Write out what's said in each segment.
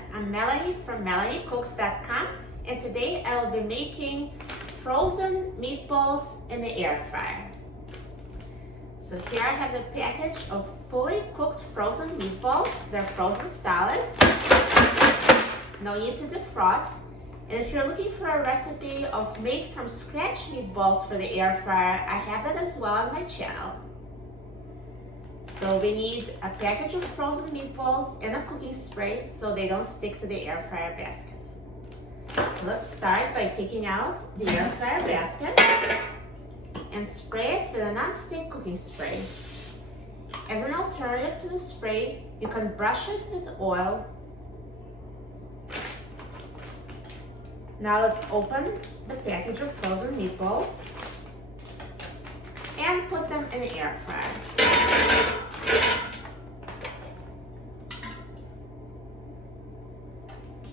friends, I'm Melanie from MelanieCooks.com, and today I will be making frozen meatballs in the air fryer. So here I have the package of fully cooked frozen meatballs. They're frozen solid, no need to defrost. And if you're looking for a recipe of made from scratch meatballs for the air fryer, I have that as well on my channel. So we need a package of frozen meatballs and a cooking spray so they don't stick to the air fryer basket. So let's start by taking out the air fryer basket and spray it with a non-stick cooking spray. As an alternative to the spray, you can brush it with oil. Now let's open the package of frozen meatballs and put them in the air fryer.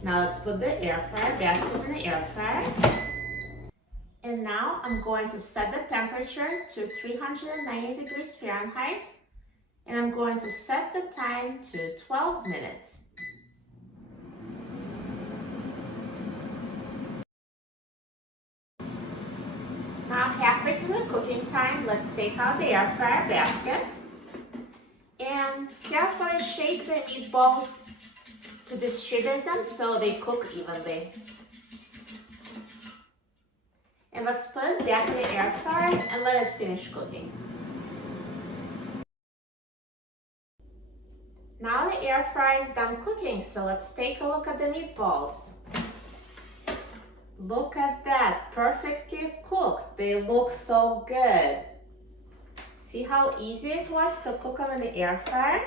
Now let's put the air fryer basket in the air fryer. And now I'm going to set the temperature to 390 degrees Fahrenheit. And I'm going to set the time to 12 minutes. Now halfway through the cooking time, let's take out the air fryer basket and carefully shake the meatballs to distribute them so they cook evenly. And let's put it back in the air fryer and let it finish cooking. Now the air fryer is done cooking, so let's take a look at the meatballs. Look at that, perfectly cooked. They look so good. See how easy it was to cook them in the air fryer?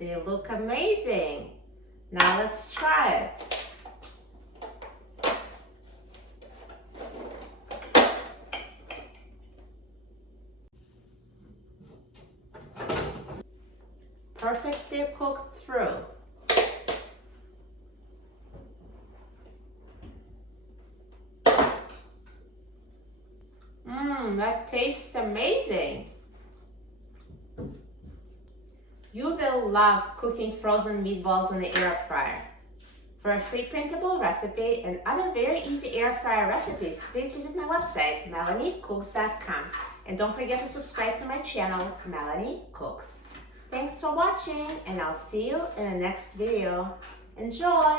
They look amazing. Now let's try it. Perfectly cooked through. That tastes amazing. You will love cooking frozen meatballs in the air fryer. For a free printable recipe and other very easy air fryer recipes, please visit my website, MelanieCooks.com. And don't forget to subscribe to my channel, Melanie Cooks. Thanks for watching, and I'll see you in the next video. Enjoy!